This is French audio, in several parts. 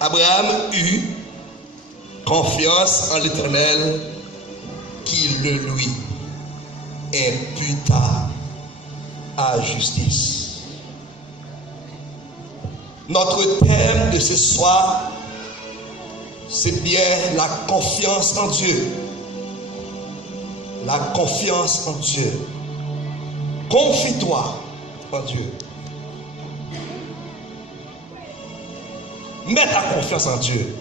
Abraham eut confiance en l'Éternel qui le lui imputa à justice. Notre thème de ce soir, c'est bien la confiance en Dieu. La confiance en Dieu. Confie-toi en Dieu. Mets ta confiance en Dieu.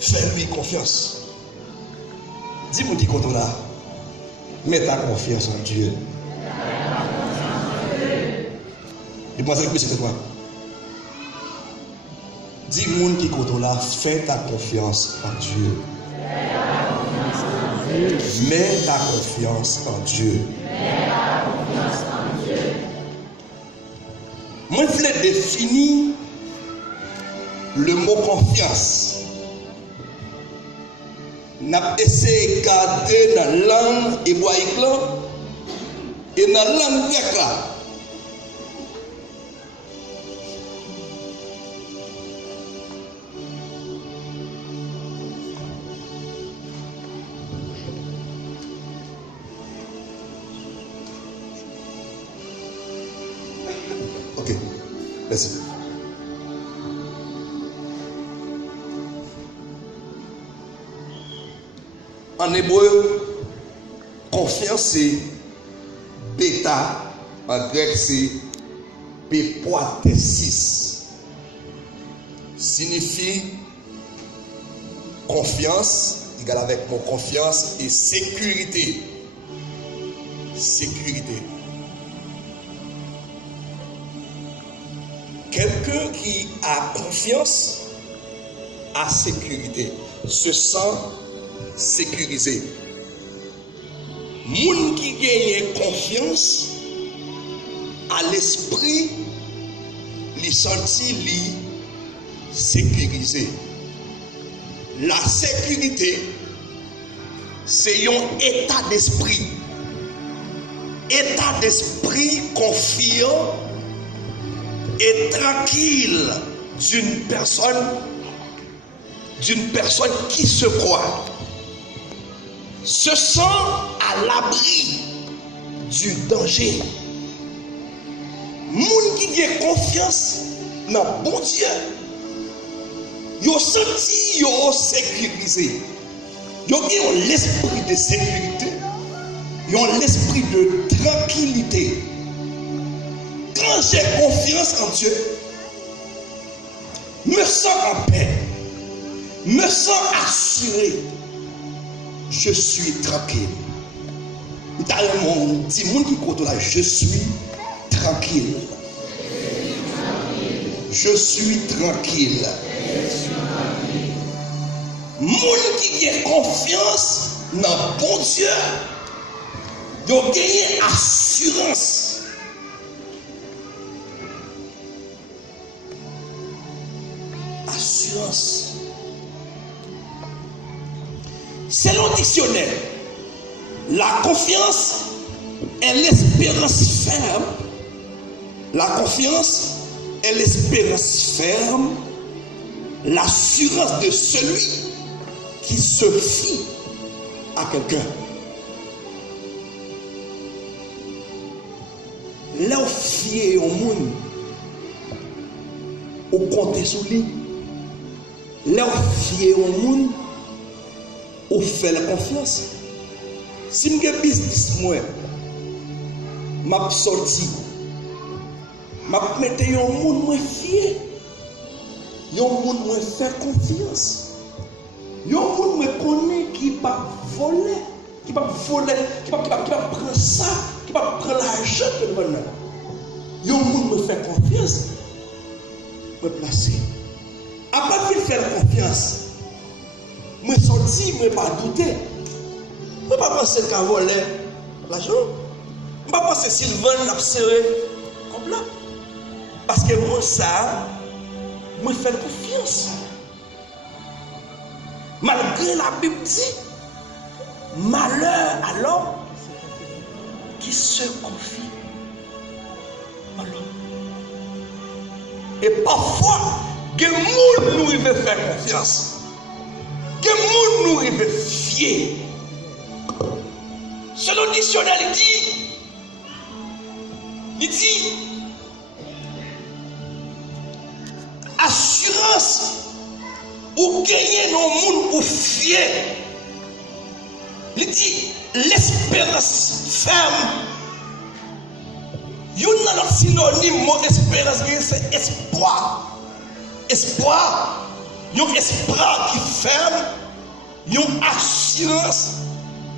Fais-lui confiance. Dis-moi qui compte là. Mets ta confiance en Dieu. Et moi, c'est quoi? Dis-moi qui compte là. Fais ta confiance en Dieu. Mets ta confiance en Dieu. Moi, je voulais définir le mot confiance. N'a essayé de garder dans la langue hébraïque et dans la langue grecque là. Ok, merci. En hébreu, confiance c'est bêta, en grec c'est pepoathesis. Signifie confiance, égal avec mon confiance, et sécurité. Sécurité. Quelqu'un qui a confiance a sécurité, se sent sécurisé. Moun qui gagne confiance à l'esprit, li senti li sécurisé. La sécurité, c'est un état d'esprit. État d'esprit confiant et tranquille d'une personne qui se croit, se sent à l'abri du danger. Moun qui a confiance dans bon Dieu, yo senti yo sécurisé. Yo ont l'esprit de sécurité, yo ont l'esprit de tranquillité. Quand j'ai confiance en Dieu, me sens en paix, me sens assuré, je suis tranquille. Dans mon petit monde qui compte là, je suis tranquille. Je suis tranquille. Monde qui a confiance dans bon Dieu, il a gagné assurance. Assurance. Selon le dictionnaire, la confiance est l'espérance ferme. La confiance est l'espérance ferme, l'assurance de celui qui se fie à quelqu'un. Là où fier au monde, au compter sur lui, là où fier au monde, ou fait la confiance. Si je suis business, moi, je suis sorti, je vais mettre un monde moins fier, un monde moins faire confiance, un monde moins connaît qui va voler, qui va prendre ça, qui va prendre l'argent que nous avons. Un monde moins faire confiance, me placer. Après de faire confiance, moi sorti, moi pas douter. Moi pas penser qu'à voler l'argent. Moi pas penser Sylvain n'a serré comme là. Parce que moi ça, moi fais confiance. Malgré la Bible dit, malheur à l'homme qui se confie à l'homme. Et parfois, Il y a des gens qui nous faire confiance. Il y a des gens qui nous fier. Selon le dictionnaire, il dit assurance ou gagner nos monde ou fier. Il dit l'espérance ferme. Il y a un synonyme mot espérance, c'est espoir. Espoir, il y a un espoir qui ferme, il y a une assurance.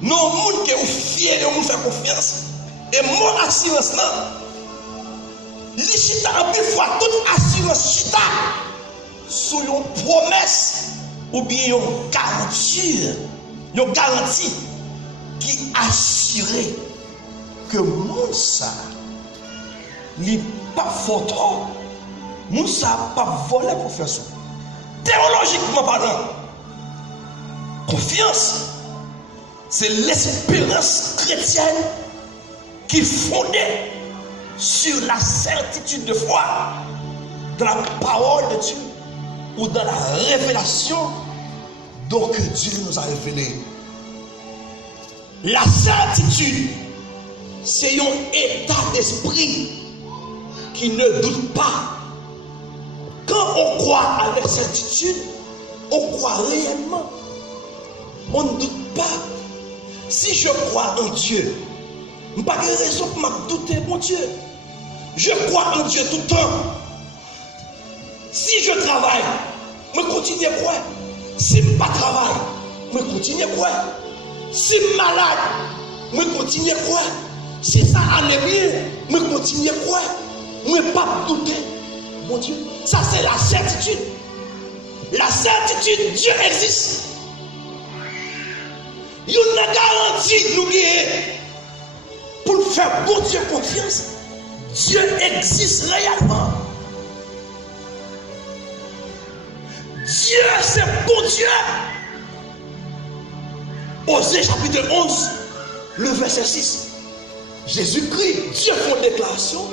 Non, monde qui est fier, il monde fait confiance. Et mon assurance là, les chita en plus fois toute assurance chita sous une promesse ou bien une garantie qui assure que mon ça n'est pas fort. Moussa n'a pas volé pour faire ça. Théologiquement parlant, confiance, c'est l'espérance chrétienne qui est fondée sur la certitude de foi dans la parole de Dieu ou dans la révélation donc Dieu nous a révélé. La certitude, c'est un état d'esprit qui ne doute pas. Quand on croit avec certitude, on croit réellement. On ne doute pas. Si je crois en Dieu, je n'ai pas de raison pour me douter, mon Dieu. Je crois en Dieu tout le temps. Si je travaille, je continue à croire. Si je ne travaille, je continue à croire. Si je suis malade, je continue à croire. Si ça allait bien, je continue à croire. Je ne pas douter. Mon Dieu, ça c'est la certitude. La certitude, Dieu existe. Il y a une garantie nous pour faire bon Dieu confiance. Dieu existe réellement. Dieu c'est bon Dieu. Osée chapitre 11, le verset 6. Jésus-Christ, Dieu fait une déclaration.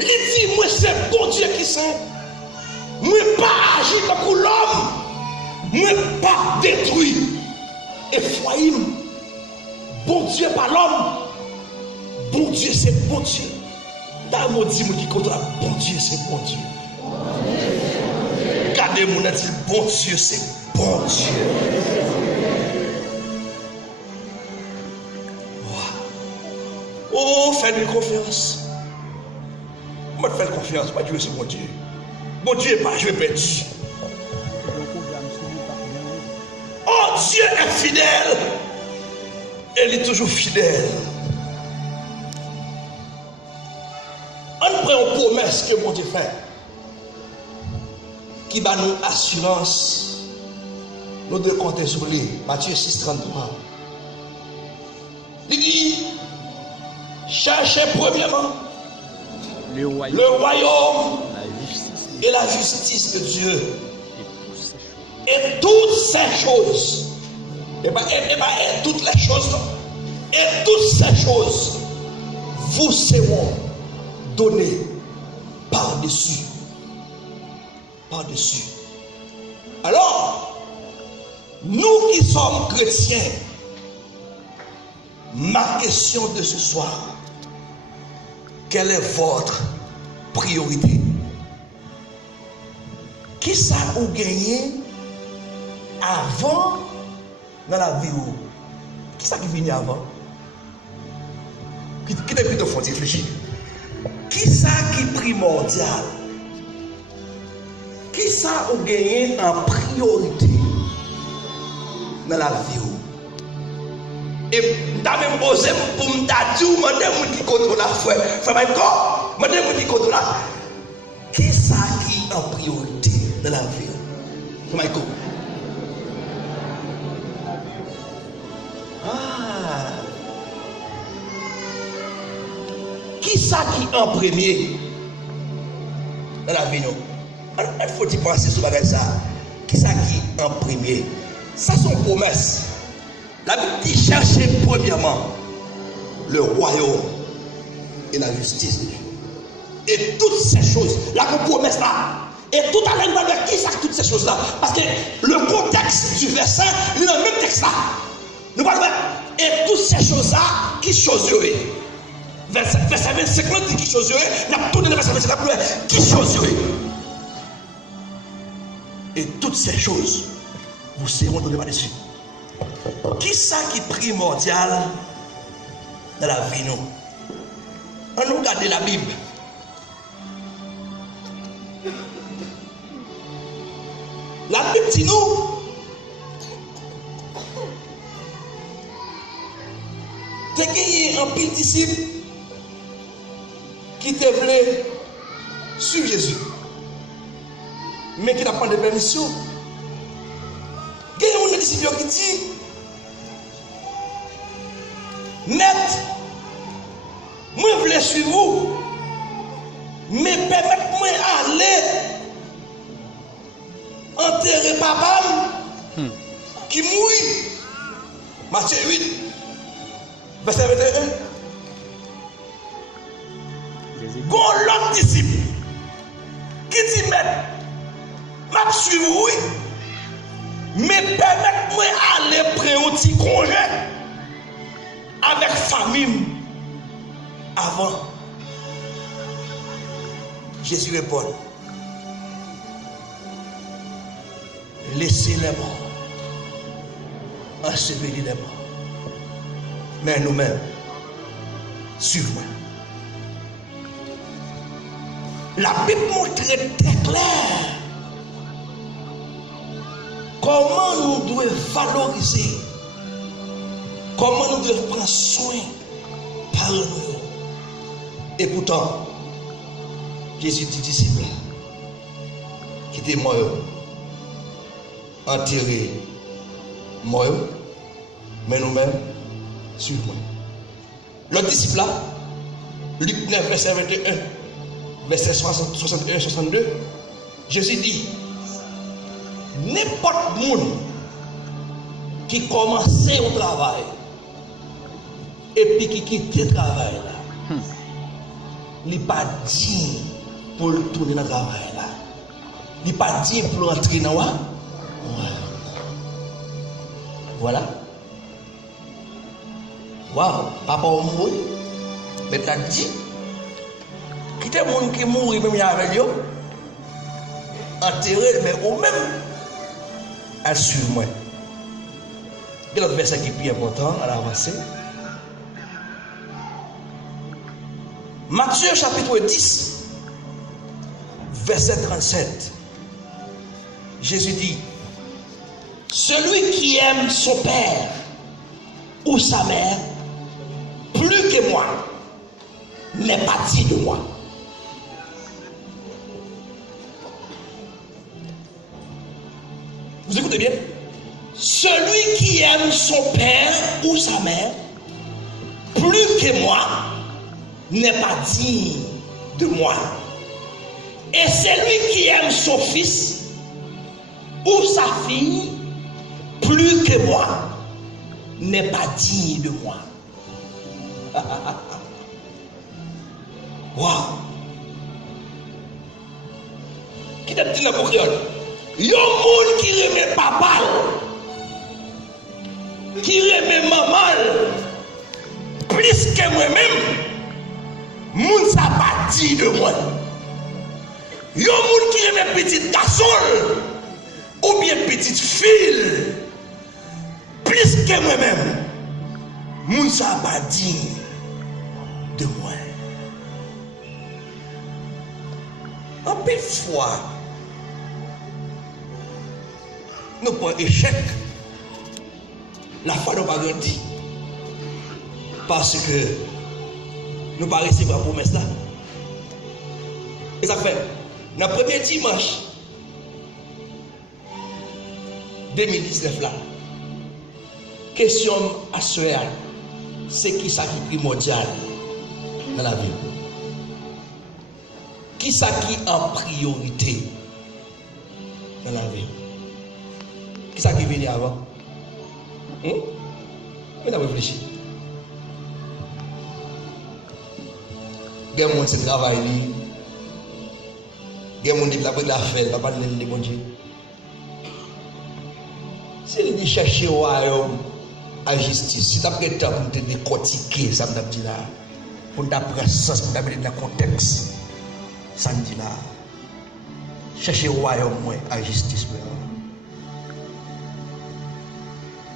Il dit, moi c'est bon Dieu qui sait. Moi pas agir comme l'homme. Moi pas détruire. Et foyer. Bon Dieu pas l'homme. Bon Dieu c'est bon Dieu. Dans mon dit qui contre bon Dieu c'est bon Dieu. Regardez mon dit bon Dieu c'est bon Dieu. Oh, faites-lui confiance. Moi, faites confiance, pas Dieu, c'est mon Dieu. Bon Dieu n'est pas joué perdu. Oh, Dieu est fidèle. Il est toujours fidèle. On prend une promesse que mon Dieu fait, qui va nous assurance. Nous devons compter sur lui. Matthieu 6, 33. Il dit, cherchez premièrement le royaume et la justice de Dieu. Et toutes ces choses, et toutes les choses, et toutes ces choses vous seront données par-dessus. Par-dessus. Alors, nous qui sommes chrétiens, ma question de ce soir, quelle est votre priorité? Qui ça vous gagné avant dans la vie? Qui ça qui vient avant? Qui est plus de fond réfléchir? Qui ça qui est primordial? Qui ça vous gagné en priorité dans la vie? Et même osé pour me dire, madame qui contrôle la foi, madame qui contrôle la foi. Qui ça qui est en priorité dans la vie? Michael. Ah. Qui ça qui est en premier dans la vie? Il faut y penser sur ça. Qui ça qui est en premier? Ça sont promesses. La Bible dit chercher premièrement le royaume et la justice de Dieu. Et toutes ces choses, la promesse là, Et tout à l'heure, nous allons voir qui ça toutes ces choses-là. Parce que le contexte du verset, il est dans le même texte là. Nous allons voir. Et toutes ces choses-là, qui choses verset 25, on dit qui chose nous avons tourné le verset 25, qui chose et toutes ces choses, vous seront données par-dessus. Qui ça qui est primordial dans la vie nous? On nous regarde la Bible. La Bible dit nous t'es gagné un pile disciple qui te voulait suivre Jésus, mais qui n'a pas de permission. Il y a un disciple qui dit Maître, moi je voulais suivre vous, mais permettez-moi d'aller enterrer papa qui mourit. Matthieu 8, verset 21. Gon l'autre disciple qui dit Maître, m'a suivre oui, mais permettez-moi d'aller prendre un petit congé avec famille avant. Jésus répond, laissez les morts ensevelir les morts, mais nous-mêmes suivons. La Bible montre très clair comment nous devons valoriser, comment nous devons prendre soin par nous. Et pourtant, Jésus dit disciples qui étaient morts, enterrés, morts, mais nous-mêmes suivons. Le disciple là, Luc 9, verset 21. Verset 61-62, Jésus dit, n'importe monde qui commençait au travail et puis qui quitte le travail là, il n'est pas digne pour tourner dans le travail là. Il n'est pas digne pour entrer dans le travail. Voilà. Waouh, papa a mouru, mais tu as dit. Qui est monde qui mourit même avec eux, enterré, mais au même, elle suit moi. Il y a l'autre verset qui est plus important à l'avancée. Matthieu chapitre 10, verset 37. Jésus dit, celui qui aime son père ou sa mère plus que moi n'est pas digne de moi. Vous écoutez bien? Celui qui aime son père ou sa mère plus que moi n'est pas digne de moi. Et celui qui aime son fils ou sa fille plus que moi n'est pas digne de moi. Waouh! Qui t'a dit dans le créole? Il y a un monde qui remet papa, qui remet maman, plus que moi-même, moun ça pas dit de moi. Il y a un monde qui remet petit garçon, ou bien petite fille, plus que moi-même, moun ça pas dit de moi. En pile fois, nous prenons échec. La foi nous pas grandi. Parce que nous ne pas recevoir la promesse là. Et ça fait, dans le premier dimanche 2019 là, question à ce c'est qui ça qui est primordial dans la vie? Qui ça qui est en priorité dans la vie? Qui ça qui vient avant? On a réfléchi. Des gens qui travaillent, Il y a des gens qui ont fait la parler de bon Dieu. C'est de chercher au royaume à justice. Si tu as pris le temps pour te décortiquer, ça me dit là. Pour t'apprendre sens, pour t'amener dans le contexte. Ça me dit là. Chercher au royaume à justice.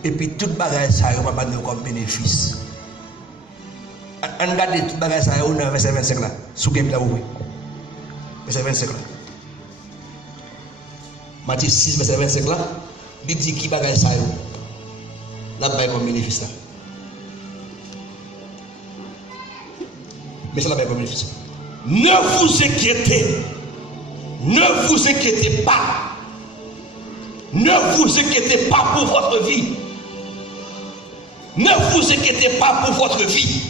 Et puis tout bagage ça, on va pas comme bénéfice. On regarde tout bagage ça, on a verset 25 là. Sous game là, oui. Verset 25 là. Matthieu 6, verset 25 là. Il dit qui bagage ça, là, pas comme bénéfice là. Mais ça n'a pas comme bénéfice. Ne vous inquiétez. Ne vous inquiétez pas. Ne vous inquiétez pas pour votre vie. Ne vous inquiétez pas pour votre vie,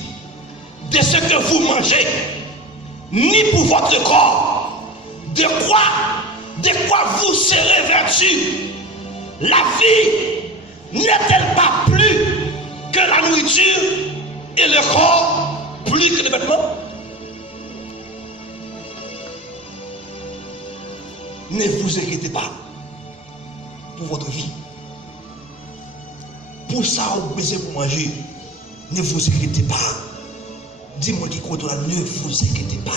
de ce que vous mangez, ni pour votre corps. De quoi vous serez vêtus? La vie n'est-elle pas plus que la nourriture et le corps plus que les vêtements? Ne vous inquiétez pas pour votre vie. Pour ça, vous besoin pour manger. Ne vous inquiétez pas. Dis-moi qui compte là, ne vous inquiétez pas.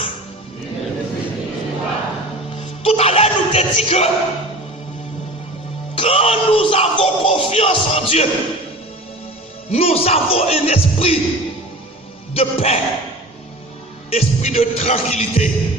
Tout à l'heure, nous t'ai dit que quand nous avons confiance en Dieu, nous avons un esprit de paix, esprit de tranquillité.